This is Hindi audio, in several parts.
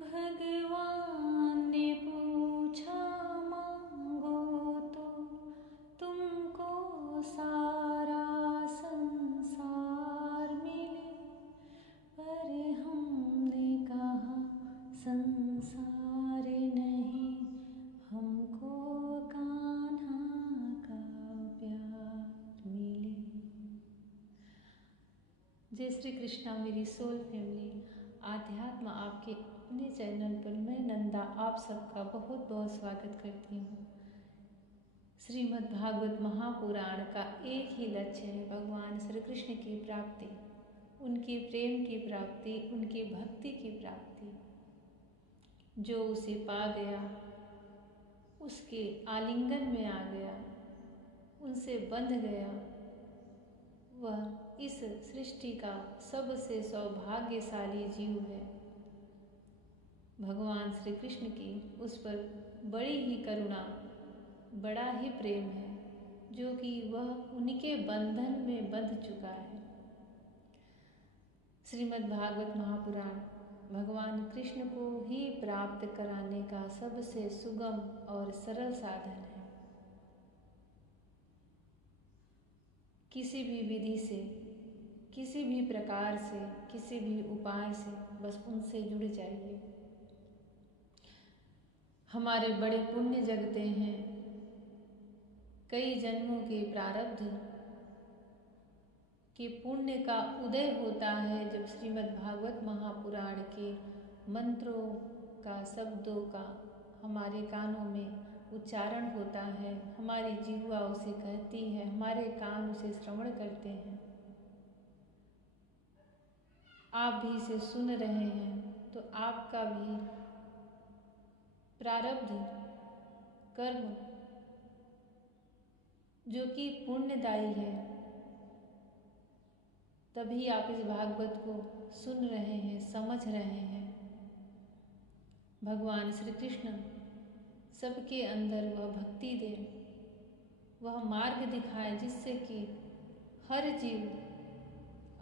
भगवान ने पूछा मांगो तो तुमको सारा संसार मिले, पर हमने कहा संसार नहीं, हमको कान्हा का प्यार मिले। जय श्री कृष्णा मेरी सोल फैमिली। आध्यात्म आपके अपने चैनल पर मैं नंदा आप सबका बहुत बहुत स्वागत करती हूँ। श्रीमद् भागवत महापुराण का एक ही लक्ष्य है, भगवान श्री कृष्ण की प्राप्ति, उनके प्रेम की प्राप्ति, उनकी भक्ति की प्राप्ति। जो उसे पा गया, उसके आलिंगन में आ गया, उनसे बंध गया, वह इस सृष्टि का सबसे सौभाग्यशाली जीव है। भगवान श्री कृष्ण की उस पर बड़ी ही करुणा, बड़ा ही प्रेम है, जो कि वह उनके बंधन में बंध चुका है। श्रीमद् भागवत महापुराण भगवान कृष्ण को ही प्राप्त कराने का सबसे सुगम और सरल साधन है। किसी भी विधि से, किसी भी प्रकार से, किसी भी उपाय से बस उनसे जुड़ जाइए। हमारे बड़े पुण्य जगते हैं, कई जन्मों के प्रारब्ध के पुण्य का उदय होता है जब श्रीमद् भागवत महापुराण के मंत्रों का, शब्दों का हमारे कानों में उच्चारण होता है, हमारी जिह्वा उसे कहती है, हमारे कान उसे श्रवण करते हैं। आप भी इसे सुन रहे हैं तो आपका भी प्रारब्ध कर्म जो कि पुण्यदायी है, तभी आप इस भागवत को सुन रहे हैं, समझ रहे हैं। भगवान श्री कृष्ण सबके अंदर वह भक्ति दे, वह मार्ग दिखाए जिससे कि हर जीव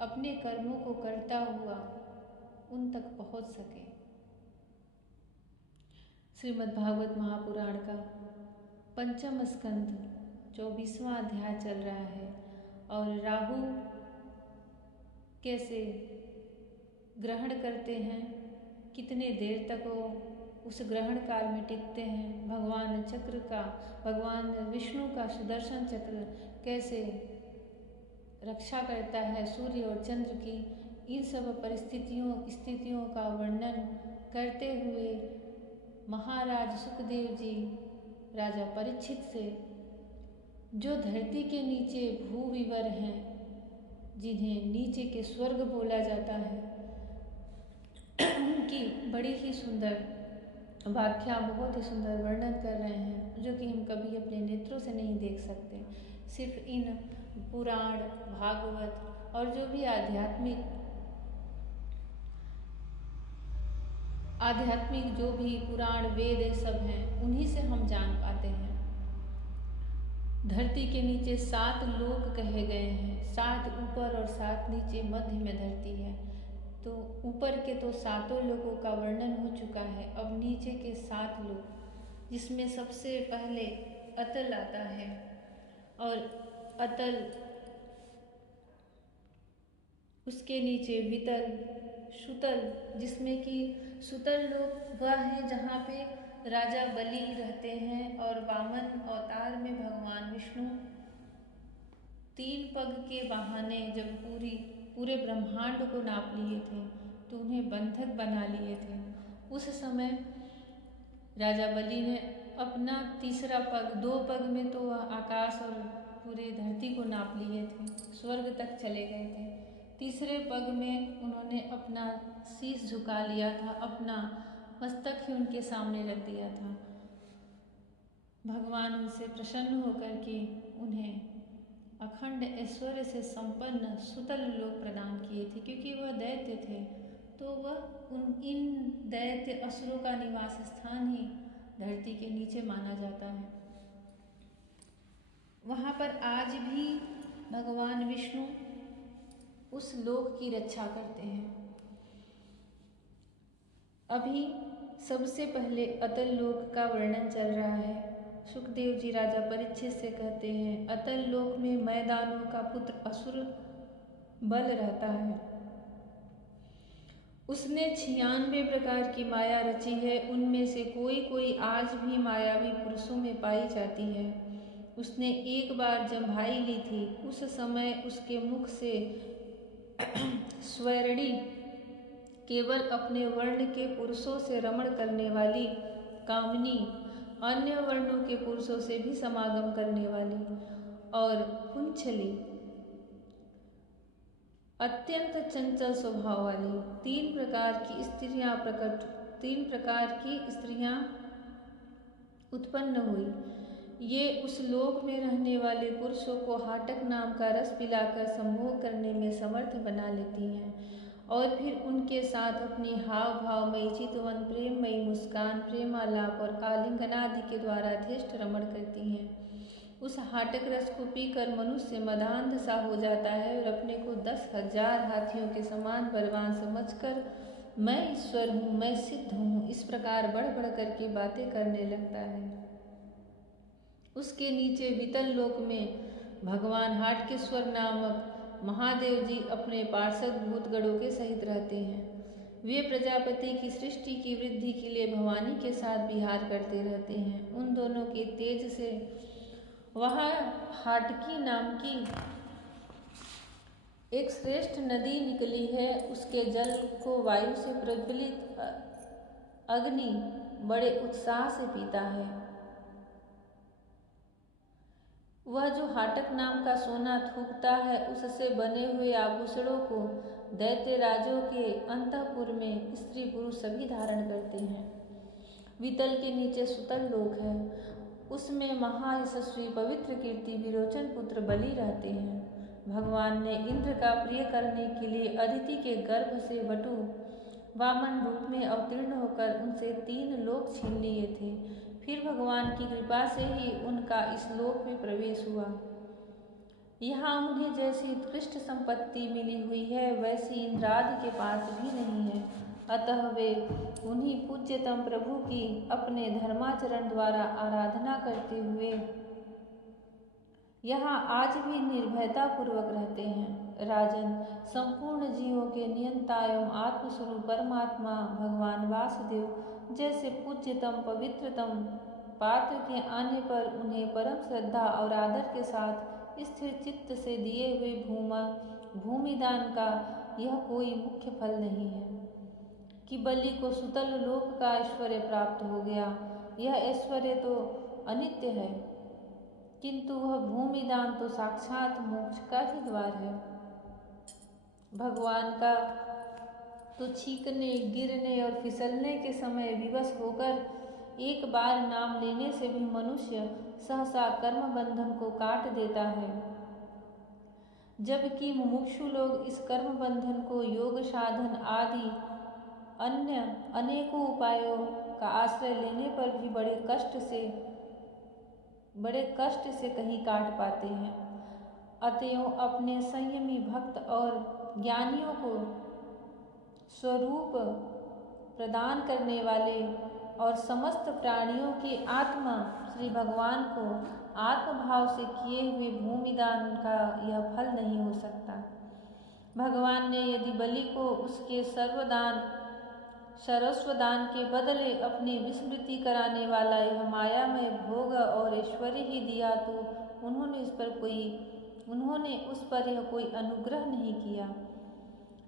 अपने कर्मों को करता हुआ उन तक पहुंच सके। श्रीमद् भागवत महापुराण का पंचम स्कंध 24वां अध्याय चल रहा है और राहु कैसे ग्रहण करते हैं, कितने देर तक वो उस ग्रहण काल में टिकते हैं, भगवान विष्णु का सुदर्शन चक्र कैसे रक्षा करता है सूर्य और चंद्र की, इन सब स्थितियों का वर्णन करते हुए महाराज सुखदेव जी राजा परीक्षित से, जो धरती के नीचे भूविवर हैं, जिन्हें नीचे के स्वर्ग बोला जाता है, उनकी बड़ी ही सुंदर व्याख्या, बहुत ही सुंदर वर्णन कर रहे हैं, जो कि हम कभी अपने नेत्रों से नहीं देख सकते। सिर्फ इन पुराण, भागवत और जो भी आध्यात्मिक जो भी पुराण, वेद सब हैं, उन्हीं से हम जान पाते हैं। धरती के नीचे 7 लोक कहे गए हैं, 7 ऊपर और 7 नीचे, मध्य में धरती है। तो ऊपर के तो 7 लोकों का वर्णन हो चुका है, अब नीचे के 7 लोक, जिसमें सबसे पहले अतल आता है। और अतल, उसके नीचे वितल, सुतल, जिसमें कि सुतल लोक वह है जहाँ पे राजा बलि रहते हैं और वामन अवतार में भगवान विष्णु 3 पग के बहाने जब पूरे ब्रह्मांड को नाप लिए थे तो उन्हें बंधक बना लिए थे। उस समय राजा बलि ने अपना तीसरा पग, 2 पग में तो वह आकाश और पूरे धरती को नाप लिए थे, स्वर्ग तक चले गए थे। तीसरे पग में उन्होंने अपना शीश झुका लिया था, अपना मस्तक ही उनके सामने रख दिया था। भगवान उनसे प्रसन्न होकर के उन्हें अखंड ऐश्वर्य से संपन्न सुतल लोक प्रदान किए थे, क्योंकि वह दैत्य थे, तो वह इन दैत्य असुरों का निवास स्थान ही धरती के नीचे माना जाता है। वहाँ पर आज भी भगवान विष्णु उस लोक की रक्षा करते हैं। अभी सबसे पहले अतल लोक का वर्णन चल रहा है। सुखदेव जी राजा परीक्षित से कहते हैं, अतल लोक में मैदानों का पुत्र असुर बल रहता है। उसने 96 प्रकार की माया रची है। उनमें से कोई कोई आज भी मायावी पुरुषों में पाई जाती है। उसने एक बार जब भाई ली थी, उस समय उसके मुख से स्वर्णी केवल अपने वर्ण के पुरुषों से रमण करने वाली कामनी, अन्य वर्णों के पुरुषों से भी समागम करने वाली और कुंचली, अत्यंत चंचल स्वभाव वाली 3 प्रकार की स्त्रियां उत्पन्न हुई। ये उस लोक में रहने वाले पुरुषों को हाटक नाम का रस पिलाकर संभोग करने में समर्थ बना लेती हैं और फिर उनके साथ अपनी हाव भावमयी चितवन, प्रेममयी मुस्कान, प्रेमालाप और आलिंगनादि के द्वारा यथेष्ट रमण करती हैं। उस हाटक रस को पीकर मनुष्य मदान्ध सा हो जाता है और अपने को 10,000 हाथियों के समान बलवान समझकर मैं ईश्वर हूँ, मैं सिद्ध हूँ, इस प्रकार बढ़ बढ़ करके बातें करने लगता है। उसके नीचे वितल लोक में भगवान हाटकेश्वर नामक महादेव जी अपने पार्षद भूतगणों के सहित रहते हैं। वे प्रजापति की सृष्टि की वृद्धि के लिए भवानी के साथ विहार करते रहते हैं। उन दोनों के तेज से वहाँ हाटकी नाम की एक श्रेष्ठ नदी निकली है। उसके जल को वायु से प्रज्वलित अग्नि बड़े उत्साह से पीता है। वह जो हाटक नाम का सोना थूकता है, उससे बने हुए आभूषणों को दैत्य राजों के अंतःपुर में स्त्री पुरुष सभी धारण करते हैं। वितल के नीचे सुतल लोक है। उसमें महायशस्वी पवित्र कीर्ति विरोचन पुत्र बलि रहते हैं। भगवान ने इंद्र का प्रिय करने के लिए अदिति के गर्भ से वटु वामन रूप में अवतीर्ण होकर उनसे 3 लोक छीन लिए थे। फिर भगवान की कृपा से ही उनका इस लोक में प्रवेश हुआ। यहाँ उन्हें जैसी उत्कृष्ट संपत्ति मिली हुई है, वैसी इंद्रादि के पास भी नहीं है। अतः वे उन्हीं पूज्यतम प्रभु की अपने धर्माचरण द्वारा आराधना करते हुए यहाँ आज भी निर्भयता पूर्वक रहते हैं। राजन, संपूर्ण जीवों के नियंता एवं आत्मस्वरूप परमात्मा भगवान वासुदेव जैसे पूज्यतम पवित्रतम पात्र के आने पर उन्हें परम श्रद्धा और आदर के साथ स्थिर चित्त से दिए हुए भूमिदान का यह कोई मुख्य फल नहीं है कि बलि को सुतल लोक का ऐश्वर्य प्राप्त हो गया। यह ऐश्वर्य तो अनित्य है, किंतु वह भूमिदान तो साक्षात मोक्ष का ही द्वार है। भगवान का तो छींकने, गिरने और फिसलने के समय विवश होकर एक बार नाम लेने से भी मनुष्य सहसा कर्म बंधन को काट देता है, जबकि मुमुक्षु लोग इस कर्म बंधन को योग साधन आदि अन्य अनेकों उपायों का आश्रय लेने पर भी बड़े कष्ट से कहीं काट पाते हैं। अतएव अपने संयमी भक्त और ज्ञानियों को स्वरूप प्रदान करने वाले और समस्त प्राणियों के आत्मा श्री भगवान को आत्मभाव से किए हुए भूमिदान का यह फल नहीं हो सकता। भगवान ने यदि बलि को उसके सर्वस्वदान के बदले अपनी विस्मृति कराने वाला यह मायामय भोग और ऐश्वर्य ही दिया, तो उन्होंने उस पर यह कोई अनुग्रह नहीं किया।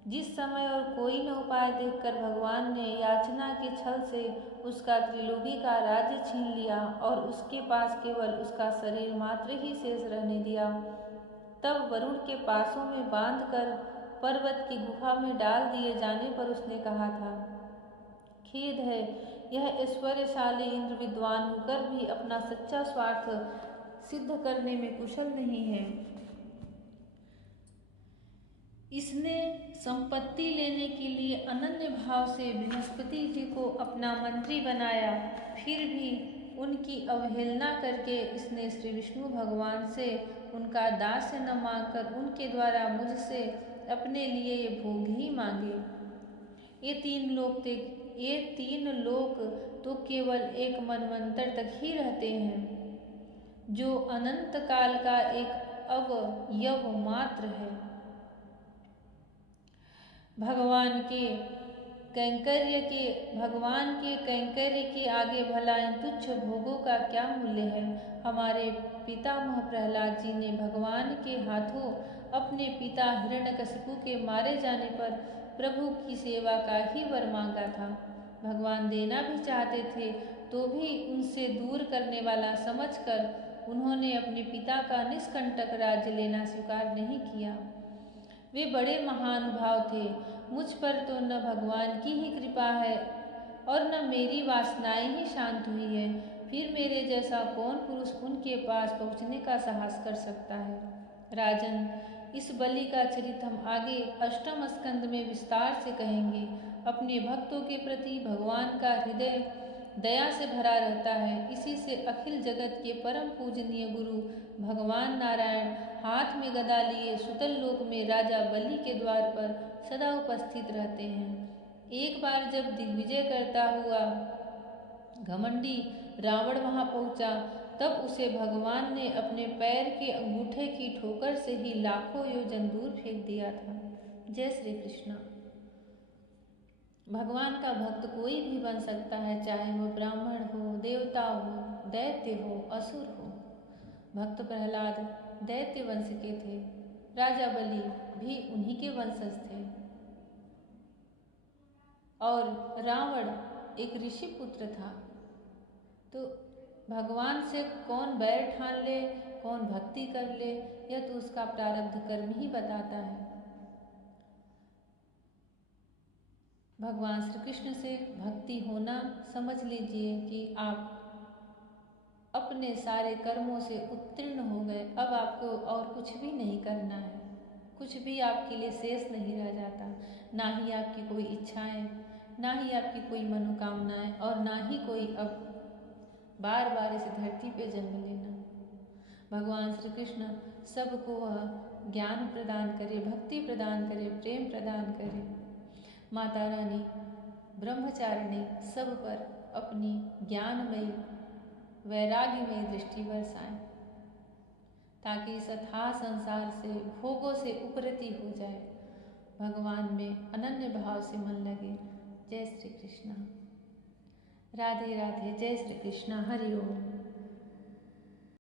जिस समय और कोई न उपाय देखकर भगवान ने याचना के छल से उसका त्रिलोकी का राज्य छीन लिया और उसके पास केवल उसका शरीर मात्र ही शेष रहने दिया, तब वरुण के पासों में बांधकर पर्वत की गुफा में डाल दिए जाने पर उसने कहा था, खेद है, यह ऐश्वर्यशाली इंद्र विद्वान होकर भी अपना सच्चा स्वार्थ सिद्ध करने में कुशल नहीं है। इसने संपत्ति लेने के लिए अनन्य भाव से बृहस्पति जी को अपना मंत्री बनाया, फिर भी उनकी अवहेलना करके इसने श्री विष्णु भगवान से उनका दास्य न मांगकर उनके द्वारा मुझसे अपने लिए ये भोग ही मांगे। ये 3 लोक ये 3 लोक तो केवल एक मनवंतर तक ही रहते हैं, जो अनंत काल का एक अवयव मात्र है। भगवान के कैंकर्य के आगे भला इन तुच्छ भोगों का क्या मूल्य है। हमारे पितामह प्रहलाद जी ने भगवान के हाथों अपने पिता हिरण्यकशिपु के मारे जाने पर प्रभु की सेवा का ही वर मांगा था। भगवान देना भी चाहते थे तो भी उनसे दूर करने वाला समझकर उन्होंने अपने पिता का निष्कंटक राज्य लेना स्वीकार नहीं किया। वे बड़े महानुभाव थे। मुझ पर तो न भगवान की ही कृपा है और न मेरी वासनाएं ही शांत हुई है। फिर मेरे जैसा कौन पुरुष उनके पास पहुँचने का साहस कर सकता है। राजन, इस बलि का चरित्र हम आगे 8वें स्कंद में विस्तार से कहेंगे। अपने भक्तों के प्रति भगवान का हृदय दया से भरा रहता है। इसी से अखिल जगत के परम पूजनीय गुरु भगवान नारायण हाथ में गदा लिए सुतल लोक में राजा बलि के द्वार पर सदा उपस्थित रहते हैं। एक बार जब दिग्विजय करता हुआ घमंडी रावण वहां पहुंचा, तब उसे भगवान ने अपने पैर के अंगूठे की ठोकर से ही लाखों योजन दूर फेंक दिया था। जय श्री कृष्ण। भगवान का भक्त कोई भी बन सकता है, चाहे वो ब्राह्मण हो, देवता हो, दैत्य हो, असुर हो। भक्त प्रहलाद दैत्य वंश के थे, राजा बलि भी उन्हीं के वंशज थे और रावण एक ऋषि पुत्र था। तो भगवान से कौन बैर ठान ले, कौन भक्ति कर ले, यह तो उसका प्रारब्ध कर्म ही बताता है। भगवान श्री कृष्ण से भक्ति होना समझ लीजिए कि आप अपने सारे कर्मों से उत्तीर्ण हो गए। अब आपको और कुछ भी नहीं करना है, कुछ भी आपके लिए शेष नहीं रह जाता। ना ही आपकी कोई इच्छाएं, ना ही आपकी कोई मनोकामनाएं और ना ही कोई अब बार बार इस धरती पे जन्म लेना। भगवान श्री कृष्ण सबको वह ज्ञान प्रदान करे, भक्ति प्रदान करे, प्रेम प्रदान करे। माता रानी ब्रह्मचारिणी सब पर अपनी ज्ञानमयी वैराग्यमयी दृष्टि बरसाएं, ताकि इस अथाह संसार से भोगों से उपरति हो जाए, भगवान में अनन्य भाव से मन लगे। जय श्री कृष्ण। राधे राधे। जय श्री कृष्ण। हरि ओम।